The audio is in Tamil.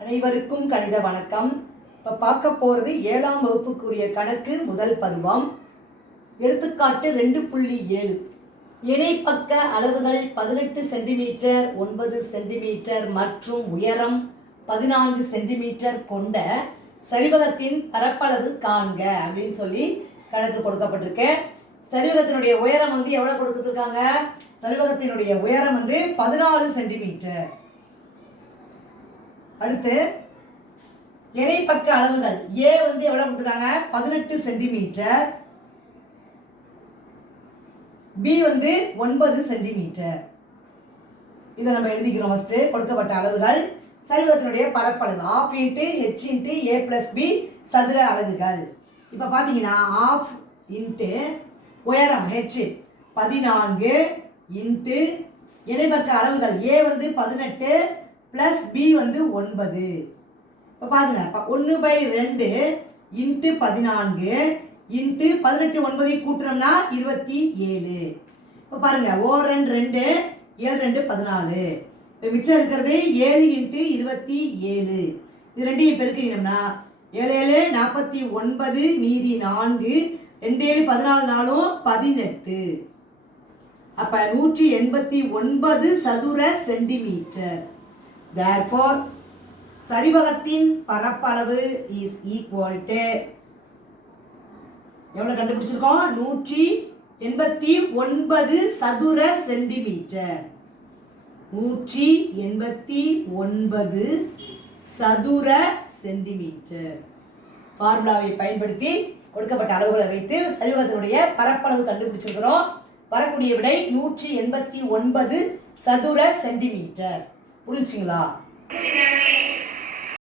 அனைவருக்கும் கணித வணக்கம். இப்போ பார்க்க போகிறது 7ஆம் வகுப்புக்குரிய கணக்கு முதல் பருவம். எடுத்துக்காட்டு 2.7. இணைப்பக்க அளவுகள் 18 சென்டிமீட்டர் 9 சென்டிமீட்டர் மற்றும் உயரம் 14 சென்டிமீட்டர் கொண்ட சரிவகத்தின் பரப்பளவு காண்க அப்படின்னு சொல்லி கணக்கு கொடுக்கப்பட்டிருக்கு. சரிவகத்தினுடைய உயரம் எவ்வளோ கொடுத்துருக்காங்க? சரிவகத்தினுடைய உயரம் 14 சென்டிமீட்டர். அடுத்து இணைப்பக்க அளவுகள் ஏ எவ்வளவு கொடுத்துருக்காங்க? 18 சென்டிமீட்டர். B 9 centimetre. இதை நம்ம எழுதிக்கிறோம். ஃபர்ஸ்ட் கொடுக்கப்பட்ட அளவுகள் சரிவகத்தினுடைய பரப்பளவு ½ h × a + b சதுர அலகுகள். இப்போ பார்த்தீங்கன்னா ½ உயரம் h 14 × இணைப்பக்க அளவுகள் a 18 + b 9. இப்போ பாருங்க, 1/2 × 14 × 18 9 கூட்டுறோம்னா 27. இப்போ பாருங்க, 2 7 14. இப்போ மிச்சம் இருக்கிறது 7 × 27. இது ரெண்டையும் பெருக்கினோம்னா 7 49 மீதி 4 2 14 4 18. அப்ப 189 சதுர சென்டிமீட்டர். Therefore, சரிவகத்தின் பரப்பளவு is equal to எவ்வளவு கண்டுபிடிச்சிருக்கோம்? 189 சதுர சென்டிமீட்டர். 189 சதுர சென்டிமீட்டர். ஃபார்முலாவை பயன்படுத்தி கொடுக்கப்பட்ட அளவுகளை வைத்து சரிவகத்தினுடைய பரப்பளவு கண்டுபிடிச்சிருக்கிறோம். வரக்கூடிய விடை 189 சதுர சென்டிமீட்டர். புரிஞ்சுங்களா?